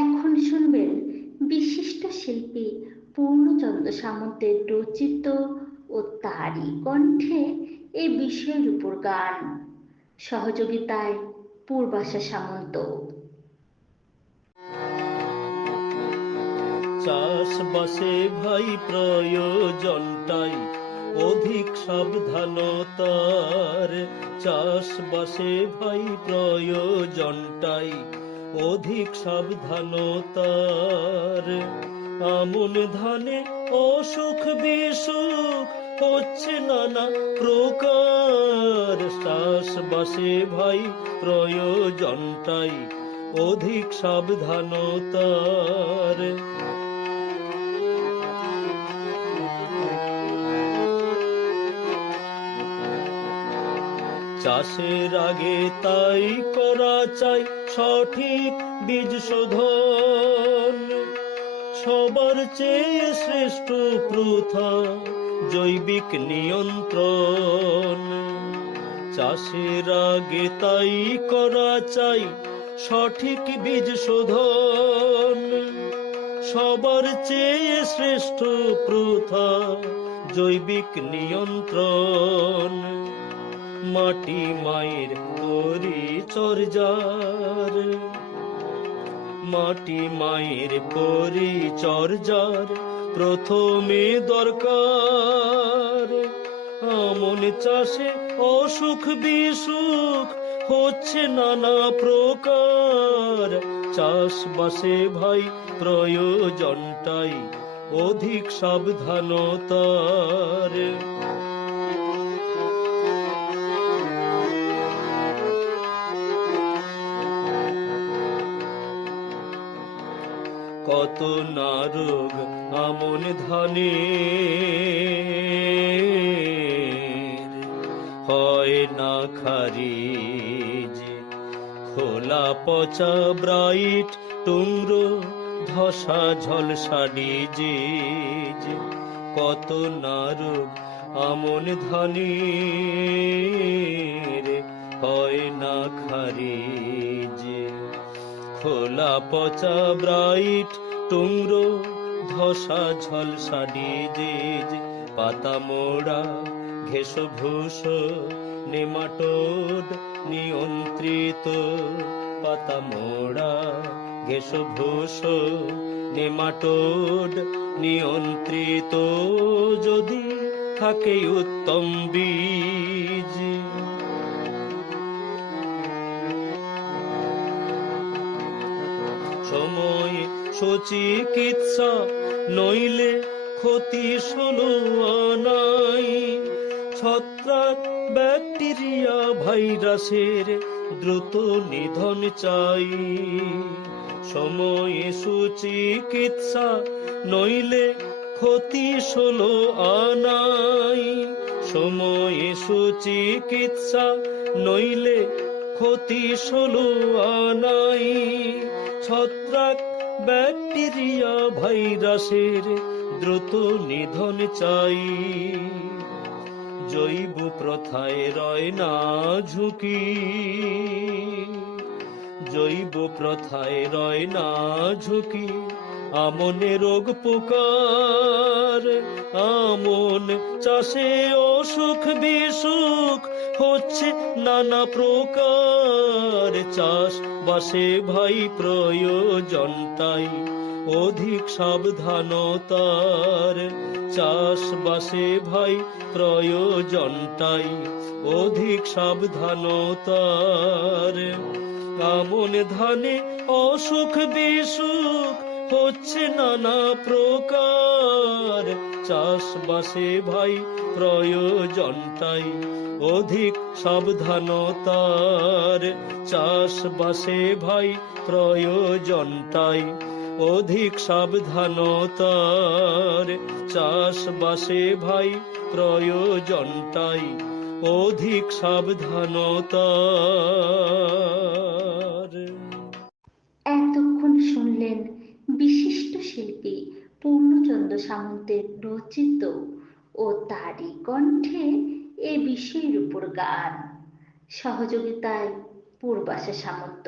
এখন শুনবেন বিশিষ্ট শিল্পী পূর্ণচন্দ্র সামন্তের রচিত ও তারই কণ্ঠে এই বিষয়ের উপর গান। সহযোগিতায় পূর্বাশা সামন্ত। চাষবাসে ভাই প্রয়োজনটাই অধিক সাবধানতার। চাষবাসে ভাই প্রয়োজনটাই অধিক সাবধানতার। আমন ধানে অসুখ বিসুখ হচ্ছে নানা প্রকার। চাষবাসে ভাই প্রয়োজনটাই অধিক সাবধানতার। চাষের আগে তাই করা চাই সঠিক বীজ শোধন। সবার চেয়ে শ্রেষ্ঠ প্রথা জৈবিক নিয়ন্ত্রণ। চাষের আগে তাই করা চাই সঠিক বীজ শোধন। সবার চেয়ে শ্রেষ্ঠ প্রথা জৈবিক নিয়ন্ত্রণ। মাটি মায়ের পরিচর্যার মাটি মায়ের পরিচর্যার প্রথমে দরকার। আমন চাষে অসুখ বিসুখ হচ্ছে নানা প্রকার। চাষবাসে ভাই প্রয়োজনটাই অধিক সাবধানতার। কত না রোগ আমন ধানে। হয় না খারিজ, খোলা পচা ব্রাইট, টুংরো ধসা ঝলসা ডিজিজ কত না রোগ আমন ধানে। খোলা পচা ব্রাইট, টুংরো, ধসা ঝলসা ডিজিজ পাতা মোড়া ঘেস ভূষ নেমাটোড, নিয়ন্ত্রিত, পাতা মোড়া ঘেস ভূষ নেমাটোড, নিয়ন্ত্রিত, যদি থাকে উত্তম বীজ। সময় সুচিকিৎসা নইলে ক্ষতি ষোলো আনাই ছত্রাক, ব্যাকটেরিয়া, ভাইরাসের দ্রুত নিধন চাই। সময়ে সুচিকিৎসা নইলে ক্ষতি ষোলো আনাই সময়ে সুচিকিৎসা নইলে ক্ষতি ষোলো আনাই ছত্রাক, ব্যাকটেরিয়া, ভাইরাসের দ্রুত নিধন চাই। জৈব প্রথায় রয় না ঝুঁকি। জৈব প্রথায় রয় না ঝুঁকি। আমনে রোগ পোকার, আমন চাষে অসুখ বিসুখ হচ্ছে নানা প্রকার। চাষ বাসে ভাই প্রয়োজন তাই অধিক সাবধানতার। চাষ বাসে ভাই প্রয়োজনটাই অধিক সাবধানতার। আমন ধানে অসুখ বিসুখ হচ্ছে নানা প্রকার। চাষবাসে ভাই প্রয়োজনটাই, অধিক সাবধানতার। চাষবাসে ভাই প্রয়োজনটাই, অধিক সাবধানতার। চাষবাসে ভাই প্রয়োজনটাই, অধিক সাবধানতার। এতক্ষণ শুনলেন বিশিষ্ট শিল্পী পূর্ণচন্দ্র সামন্তের রচিত ও তারই কণ্ঠে এ বিষয়ের উপর গান। সহযোগিতায় পূর্বাশা সামন্ত।